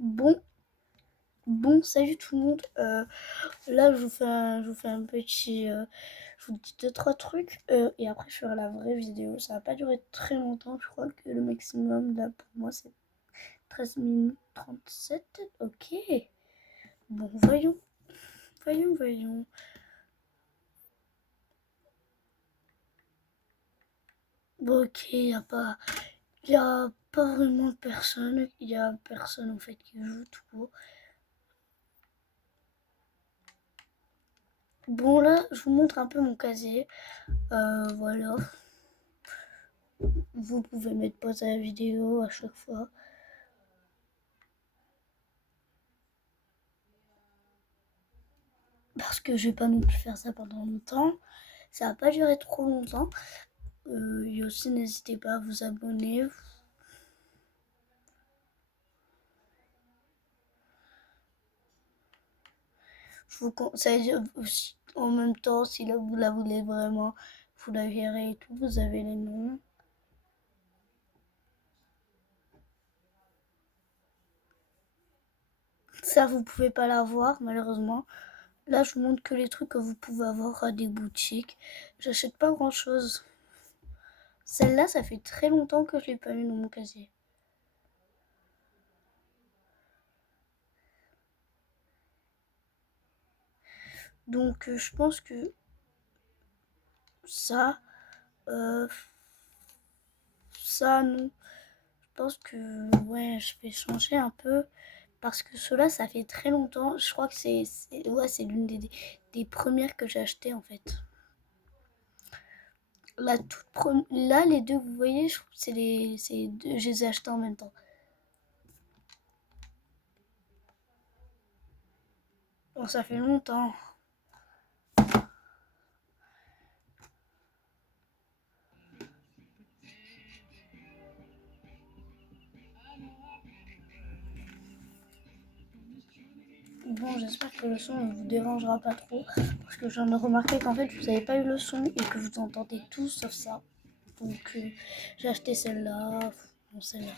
Bon, salut tout le monde. Là, je vous fais un petit. Je vous dis deux, trois trucs. Et après, je ferai la vraie vidéo. Ça va pas durer très longtemps. Je crois que le maximum, là, pour moi, c'est 13 minutes 37. Ok. Bon, voyons. Bon, ok, y a pas vraiment de personne. Il y a personne, en fait, qui joue tout court. Bon, là, je vous montre un peu mon casier. Voilà. Vous pouvez mettre pause à la vidéo à chaque fois. Parce que je vais pas non plus faire ça pendant longtemps. Ça va pas durer trop longtemps. Et aussi, n'hésitez pas à vous abonner. Je vous conseille en même temps, si là vous la voulez vraiment, vous la verrez et tout, vous avez les noms. Ça, vous pouvez pas la voir, malheureusement. Là, je vous montre que les trucs que vous pouvez avoir à des boutiques. J'achète pas grand chose. Celle-là, ça fait très longtemps que je l'ai pas mis dans mon casier. Donc, je pense que ça, euh, ça, non. Je pense que, ouais, je vais changer un peu. Parce que cela, ça fait très longtemps. Je crois que ouais, c'est l'une des premières que j'ai achetées, en fait. Là, les deux que vous voyez, je trouve que c'est deux, je les ai achetés en même temps. Bon, ça fait longtemps. Bon, j'espère que le son ne vous dérangera pas trop. Parce que j'en ai remarqué qu'en fait, vous n'avez pas eu le son et que vous entendez tout sauf ça. Donc, j'ai acheté celle-là. Bon, celle-là.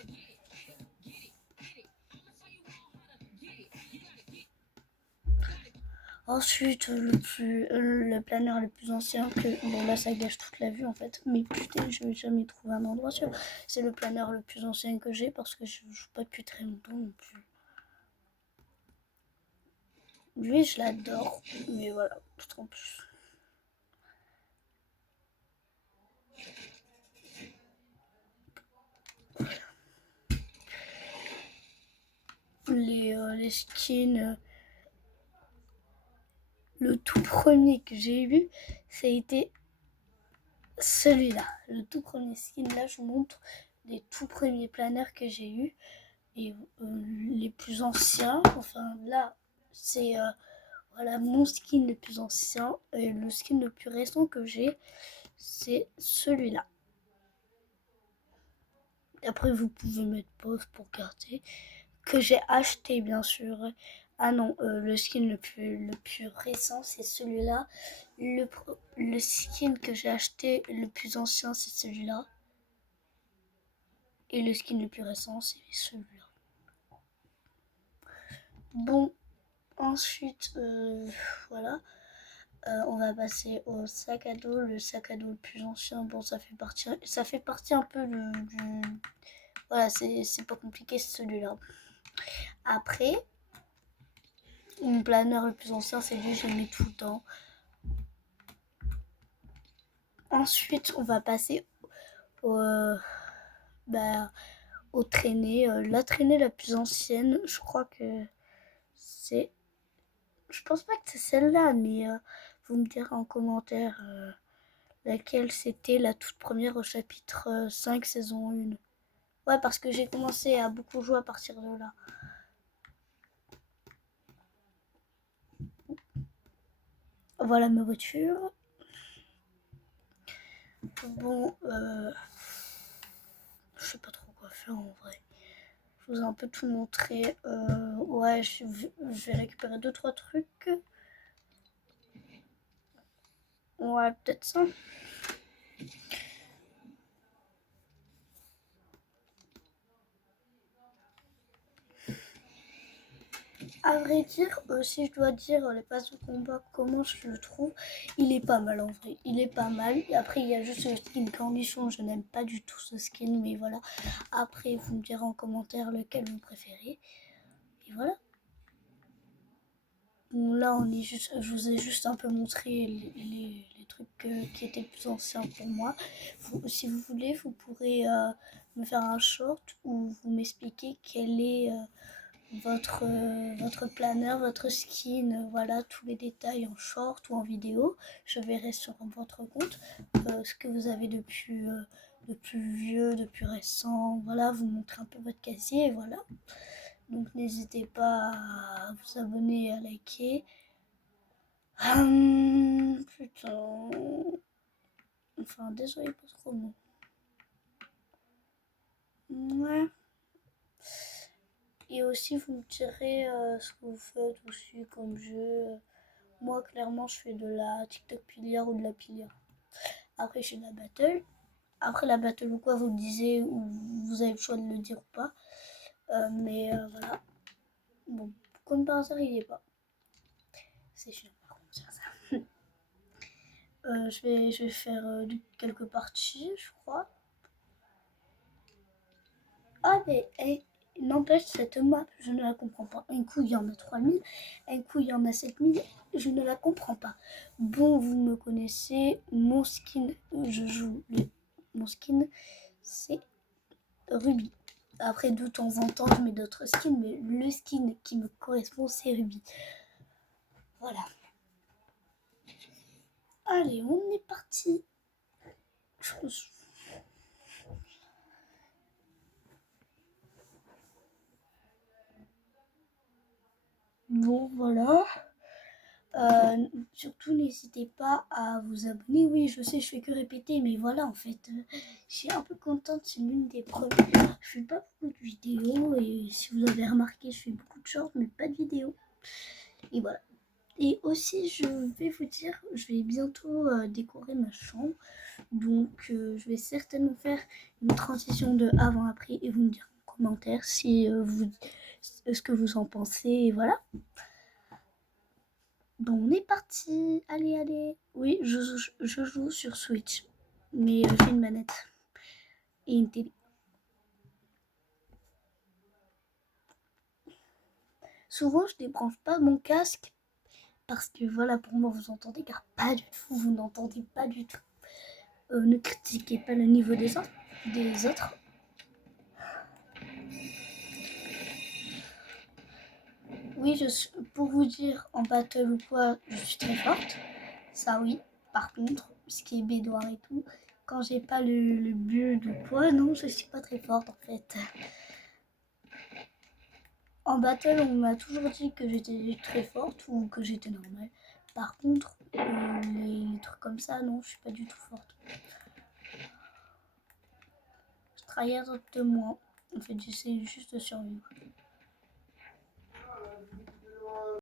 Ensuite, le planeur le plus ancien que. Bon, là, ça gâche toute la vue en fait. Mais putain, je vais jamais trouver un endroit sûr. C'est le planeur le plus ancien que j'ai parce que je joue pas depuis très longtemps non plus. Lui, je l'adore. Mais voilà, tout en plus. Les skins. Le tout premier que j'ai eu, ça a été celui-là. Le tout premier skin. Là, je vous montre les tout premiers planeurs que j'ai eu. Et les plus anciens. Enfin, là, c'est. Voilà mon skin le plus ancien. Et le skin le plus récent que j'ai, c'est celui-là. Après, vous pouvez mettre pause pour garder. Que j'ai acheté, bien sûr. Ah non, le skin le plus récent, c'est celui-là. Le skin que j'ai acheté, le plus ancien, c'est celui-là. Et le skin le plus récent, c'est celui-là. Bon, ensuite, voilà. On va passer au sac à dos. Le sac à dos le plus ancien, bon, ça fait partie un peu du. Voilà, c'est pas compliqué, c'est celui-là. Après, mon planeur le plus ancien, c'est lui, je le mets tout le temps. Ensuite, on va passer au, bah, aux traînées. La traînée la plus ancienne, je crois que c'est. Je pense pas que c'est celle-là, mais vous me direz en commentaire laquelle c'était la toute première au chapitre 5, saison 1. Ouais, parce que j'ai commencé à beaucoup jouer à partir de là. Voilà ma voiture. Bon, je sais pas trop quoi faire en vrai. Je vous ai un peu tout montré. Ouais, je vais récupérer 2-3 trucs. Ouais, peut-être ça. À vrai dire, si je dois dire les passes de combat, comment je le trouve, il est pas mal en vrai. Il est pas mal. Et après, il y a juste le skin cornichon. Je n'aime pas du tout ce skin, mais voilà. Après, vous me direz en commentaire lequel vous préférez. Et voilà. Bon, là, je vous ai juste un peu montré les trucs qui étaient plus anciens pour moi. Si vous voulez, vous pourrez me faire un short où vous m'expliquez quel est votre planeur, votre skin, voilà, tous les détails en short ou en vidéo. Je verrai sur votre compte ce que vous avez de plus vieux, de plus récent. Voilà, vous montrez un peu votre casier, et voilà. Donc n'hésitez pas à vous abonner, à liker. Putain. Enfin, désolé pour trop mot. Ouais. Et aussi, vous me direz ce que vous faites aussi comme jeu. Moi, clairement, je fais de la TikTok pilière ou de la pilière. Après, je fais de la battle. Après la battle ou quoi, vous me disiez, ou vous avez le choix de le dire ou pas. Mais voilà. Bon, comme par hasard, il n'y est pas. C'est chiant, par contre, dire ça. Je vais faire quelques parties, je crois. Ah, mais n'empêche, cette map, je ne la comprends pas. Un coup, il y en a 3000, un coup, il y en a 7000, je ne la comprends pas. Bon, vous me connaissez, mon skin, mon skin, c'est Ruby. Après, de temps en temps, je mets d'autres skins, mais le skin qui me correspond, c'est Ruby. Voilà. Allez, on est parti. Bon, voilà. Surtout, n'hésitez pas à vous abonner. Oui, je sais, je fais que répéter, mais voilà, en fait, je suis un peu contente. C'est l'une des premières. Je fais pas beaucoup de vidéos, et si vous avez remarqué, je fais beaucoup de shorts, mais pas de vidéos. Et voilà. Et aussi, je vais vous dire, je vais bientôt décorer ma chambre. Donc, je vais certainement faire une transition de avant-après et vous me dire en commentaire si ce que vous en pensez. Et voilà. Bon, on est parti. Allez, allez. Oui, je joue sur Switch. Mais j'ai une manette et une télé. Souvent, je débranche pas mon casque parce que voilà, pour moi, vous entendez car pas du tout. Vous n'entendez pas du tout. Ne critiquez pas le niveau des autres. Oui, pour vous dire, en battle ou quoi, je suis très forte. Ça, oui. Par contre, ce qui est bédouin et tout, quand j'ai pas le build ou quoi, non, je suis pas très forte en fait. En battle, on m'a toujours dit que j'étais très forte ou que j'étais normale. Par contre, les trucs comme ça, non, je suis pas du tout forte. Je travaille de moi. En fait, j'essaie juste de survivre.